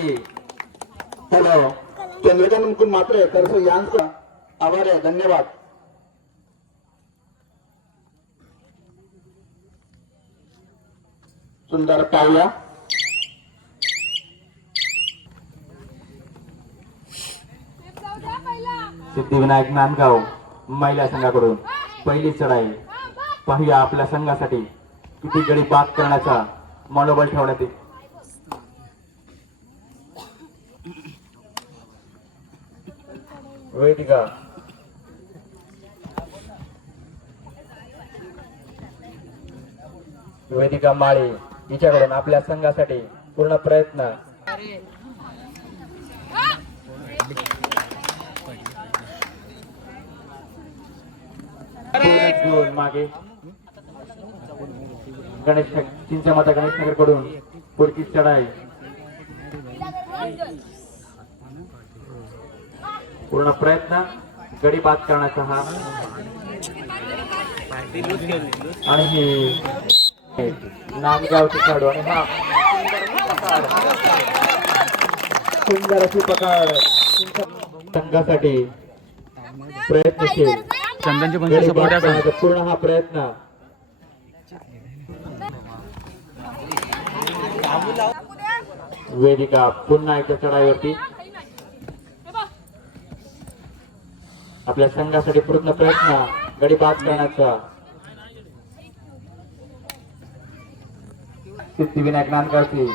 Hello Chandrakant Mukund मात्रे तर यांचा आभार आहे, धन्यवाद. सुंदर पाऊया सिद्धिविनायक नांदगाव महिला संघाकडून पहिली चढाई. पाहूया आपल्या संघासाठी किती गडी बाद करण्याचा मनोबल ठेवण्यात येईल. वेदिका वेदिका माळी हिच्याकडून आपल्या संघासाठी पूर्ण प्रयत्न. मागे गणेश चिंचामाता गणेश नगर कडून पुढची चढाई. पूर्ण प्रयत्न गडी बाद करण्याचा हा. आणि हे नांदगावचे खेळाडू आणि हा सुंदर अशी पकड संघासाठी प्रयत्नशील. चंदनची पंच सपोर्ट पूर्ण हा प्रयत्न. वेदिका पुन्हा एकदा चढाईवरती आपल्या संघासाठी पूर्ण प्रयत्न गडी बाद करण्याचा. सिद्धिविनायक नांदगावची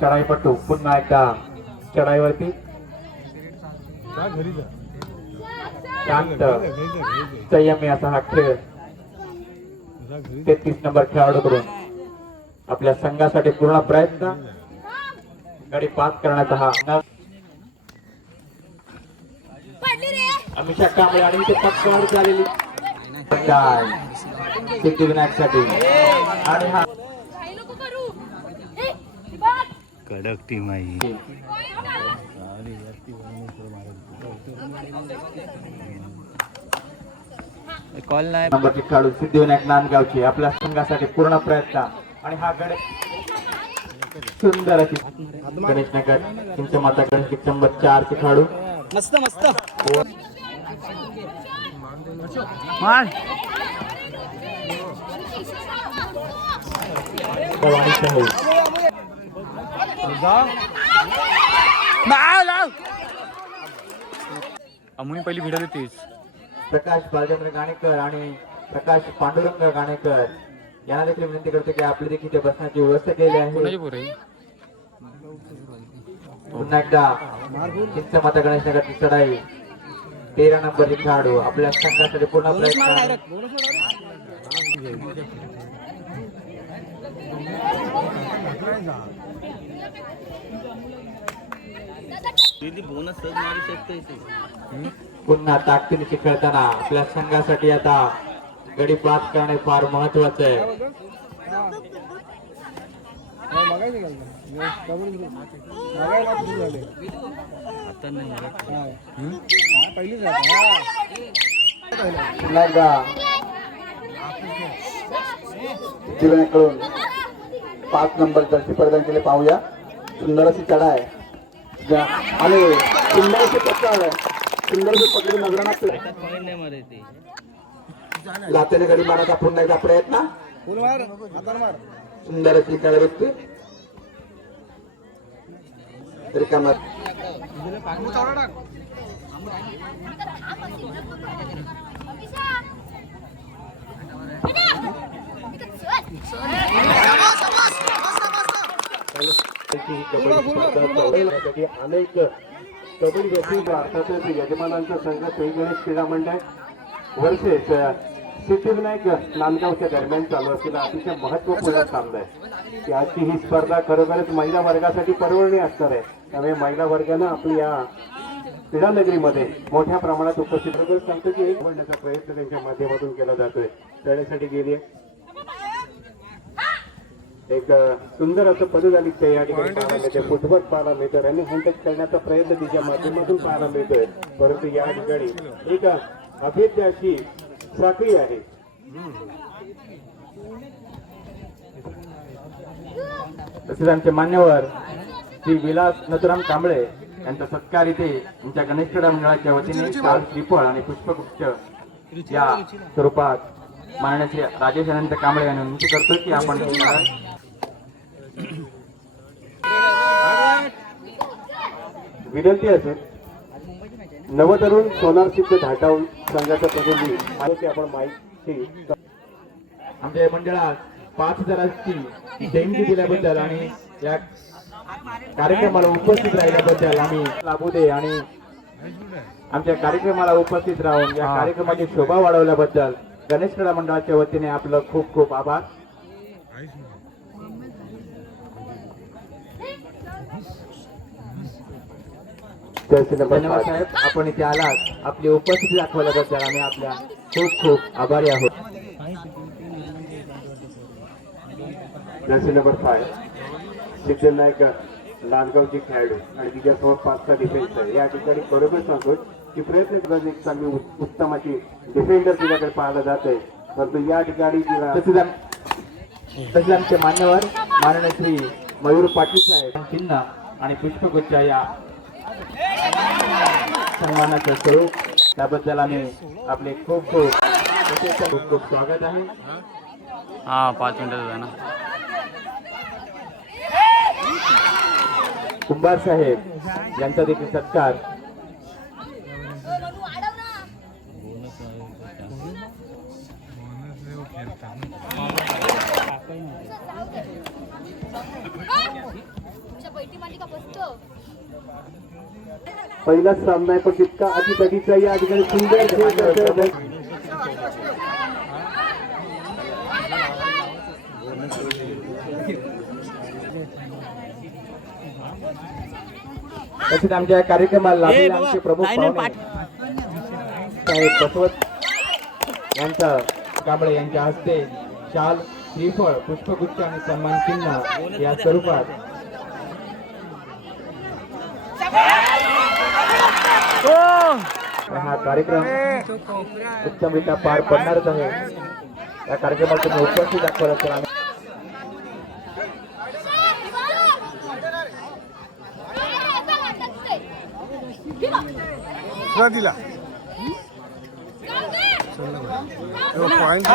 चढाईपट्टू पुन्हा एकदा चढाईवरती. शांत संयमी असा हा खेळ 33 नंबर खेळाडूकडून आपल्या संघासाठी पूर्ण प्रयत्न गडी बाद करण्याचा हा. अमिषा कांबळे आणि इथे पक्कावर झालेली सिद्धिविनायक साठी. आणि हा कडक टीम आहे. कॉल नाही नंबरचे खेळाडू सिद्धिविनायक नांदगावचे आपल्या संघासाठी पूर्ण प्रयत्न. आणि हा गड सुंदर अशी गणेश नगर चिंचमाता गणेश नंबर 4 चे खेळाडू. मस्त मस्त मार अमुनी पहिली भिडत होतीस. प्रकाश बालचंद्र गाणेकर आणि प्रकाश पांडुरंग गाणेकर यांना देखील विनंती करतो की आपली देखील इथे बसण्याची व्यवस्था केली आहे. पुन्हा एकदा चिंचमाता गणेश नगरची चढाई 13 नंबरचे खेळाडू आपल्या संघासाठी पूर्ण प्रयत्न. पुन्हा ताकदीने खेळताना आपल्या संघासाठी आता गडी बाद करणे फार महत्वाचं आहे. कडून 5 नंबर जर्सी प्रदान केले. पाहूया सुंदर अशी चढा आहे आणि सुंदर अशी पकड सुंदर अशी पकडी नजरात लातेने गडी मारण्याचा पुन्हा एकदा प्रयत्न. सुंदर अशी कळवृत्ती रिकामा. अनेक कबड्डी रसिक अर्थातच यजमानांचा संघ श्री गणेश क्रीडा मंडळ वर्षे सिद्धिविनायक नांदगावच्या दरम्यान चालू असलेला अतिशय महत्वपूर्ण सामना आहे की आजची ही स्पर्धा खरोखरच महिला वर्गासाठी परवडणी असणार आहे. त्यामुळे महिला वर्गानं आपली या क्रीडा नगरीमध्ये मोठ्या प्रमाणात उपस्थित सांगतो की एक बनण्याचा प्रयत्न त्यांच्या माध्यमातून केला जातोय. त्यासाठी गेली एक सुंदर असं पदजालिक या ठिकाणी पाहायला मिळते. फुटबॉल पाहायला मिळतं. रनिंग हँडटच करण्याचा प्रयत्न तिच्या माध्यमातून पाहायला मिळतोय. परंतु या ठिकाणी एक अभेद्य अशी साखळी आहे. तसेच आमचे मान्यवर श्री विलास नथुराम कांबळे यांचा सत्कार इथे आमच्या गणेश क्रीडा मंडळाच्या वतीने काल श्रीफळ आणि पुष्पगुच्छ या स्वरूपात माननीय श्री राजेश अनंत कांबळे यांनी विनंती करतो की आपण विनंती असेल नवतरुण सोनार सिद्ध धाटाव संघाचा प्रतिनिधी आहे की आपण माहिती आमच्या या मंडळात 5,000ची देणगी दिल्याबद्दल आणि या कार्यक्रमाला उपस्थित राहिल्याबद्दल आम्ही लाभू दे आणि आमच्या कार्यक्रमाला उपस्थित राहून या कार्यक्रमाची शोभा वाढवल्याबद्दल गणेश क्रीडा मंडळाच्या वतीने आपलं खूप खूप आभार. धन्यवाद साहेब, आपण इथे आलात आपली उपस्थिती दाखवल्याबद्दल आम्ही आपल्या खूप खूप आभारी आहोत. जर्सी नंबर 5 सिद्धनायक लांडगावचे खेळाडू आणि तिच्यासमोर 5चा डिफेन्स आहे. या ठिकाणी बरोबर सांगतो की प्रयत्न करत एक चांगली उत्तमाची डिफेंडर तिच्याकडे पाहायला जात आहे, परंतु या ठिकाणी तिला तसेच आमचे मान्यवर माननीय श्री मयूर पाटील साहेब चिन्ह आणि पुष्पगुच्छ या सन्मानाचं स्वरूप त्याबद्दल आम्ही आपले खूप खूप खूप स्वागत आहे. हा 5 मिनिटाचा आहे ना. कुंभार साहेब यांचा देखील सत्कार पहिलाच सामना आहे पण तितका अतितटीचा या ठिकाणी सुंदर खेळ करतोय. तसेच आमच्या कार्यक्रमाला लाभलेले आमचे प्रमुख पाहुणे साहेब बसवत यांचा कांबळे यांच्या हस्ते शाल श्रीफळ पुष्पगुच्छ आणि सन्मान चिन्ह या स्वरूपात हा कार्यक्रम उत्तमरित्या पार पडणारच आहे. या कार्यक्रमात तुम्ही उपस्थित दाखवला तर आम्ही दिला पॉइंट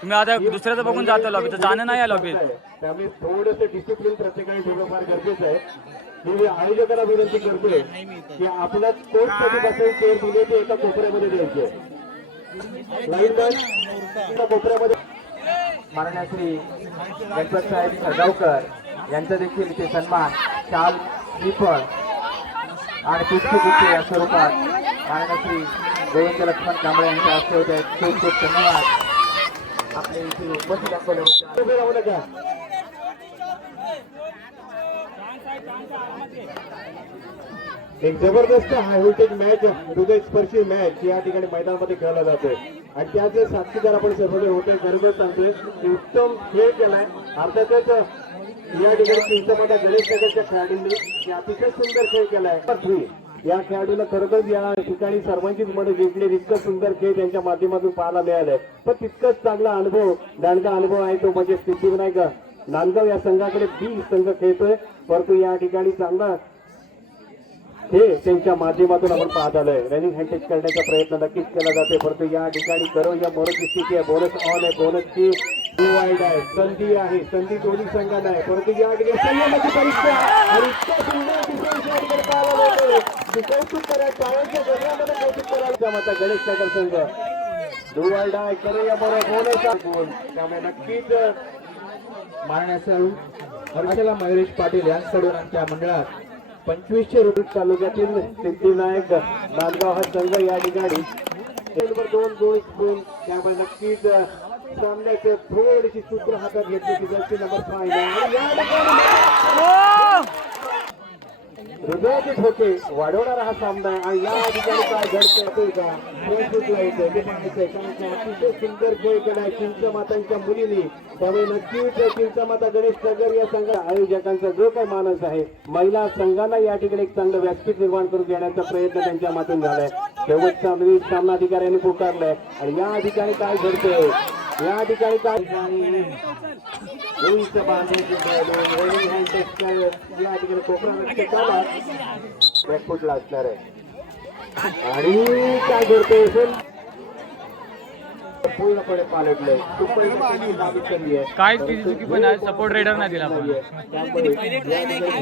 तुम्ही आता दुसऱ्याचं बघून जातो लॉबीत, जाणं नाही या लॉबीत. त्यामुळे थोडंसं डिसिप्लिन प्रत्येकाने ठेवणं फार गरजेचं आहे. मी आयोजकांना विनंती करतोय की आपला कोर्टसाठी बसेल चेअर दिले ते एका कोपऱ्यामध्ये द्यायचे. लाईनमॅन कोपऱ्यामध्ये माननीय श्री गणपत साहेब सरगावकर यांचा देखील इथे सन्मान शाल श्रीफळ आणि पुष्पगुच्छ या स्वरूपात माननीय श्री गोविंद लक्ष्मण कांबळे यांच्या हस्ते होते. खूप खूप धन्यवाद. आपले इथे उपस्थित दाखवले. एक जबरदस्त हाय व्होल्टेज मॅच हृदयस्पर्शी मॅच या ठिकाणी मैदानामध्ये खेळला जातोय आणि त्याचे साक्षीदार आपण सर्वजण होते. खरोखर सांगतोय की उत्तम खेळ केलाय. अर्थातच या ठिकाणी चिंचमाता गणेश नगरच्या खेळाडूंनी अतिशय सुंदर खेळ केलाय. या खेळाडूला खरोखर या ठिकाणी सर्वांचीच मनं जिंकले. इतकं सुंदर खेळ त्यांच्या माध्यमातून पाहायला मिळालाय. पण तितकंच चांगला अनुभव दांडगा अनुभव आहे तो म्हणजे सिद्धिविनायक नांदगाव या संघाकडे बी संघ खेळतोय, परंतु या ठिकाणी चांगला हे त्यांच्या माध्यमातून आपण पाहत आलोय. रनिंग हँडटेक करण्याचा प्रयत्न नक्कीच केला जाते, परंतु या ठिकाणी करो या बोनसची स्थिती आहे. बोनस ऑन आहे, बोनसची वाईड आहे, संधी आहे, संधी दोन्ही संघांना आहे, परंतु या ठिकाणी संयमाची परीक्षा आणि इतकं सुंदर डिफेन्स या ठिकाणी पाहायला मिळतोय. कौतुक करा, टाळ्यांच्या गजरामध्ये कौतुक करायचं माता गणेश नगर संघ डुवाईड आहे. करो या बोनस त्यामुळे नक्कीच माननीय हर्षला मयुरेश पाटील यांच्याकडून आमच्या मंडळात 2500 रुपये तालुक्यातील सिद्धिविनायक नांदगाव हा संघ या ठिकाणी 2 गोल त्यामुळे नक्कीच सामन्याचे थोडीशी सूत्र हातात घेतली की जर्सी नंबर 5 हृदयाचे ठोके वाढवणारा हा सामना आहे आणि या ठिकाणी काय घडतंय ते का प्रयत्न येते ते पाहायचंय कारण की अतिशय सुंदर खेळ केलाय चिंचमातांच्या मुलींनी. त्यामुळे नक्कीच चिंचमाता गणेश नगर या संघ आयोजकांचा जो काही मानस आहे महिला संघांना या ठिकाणी एक चांगलं व्यासपीठ निर्माण करून देण्याचा प्रयत्न त्यांच्या मातून झालाय. शेवटचा सामना अधिकाऱ्यांनी पुकारलाय आणि या ठिकाणी काय घडतंय या ठिकाणी काय या ठिकाणी कोकणा बॅकफुटला असणार आहे आणि काय घडतंय पूर्णपणे पालटलंय. काय तिची चुकी पण आहे, सपोर्ट रेडर नाही दिला आपण.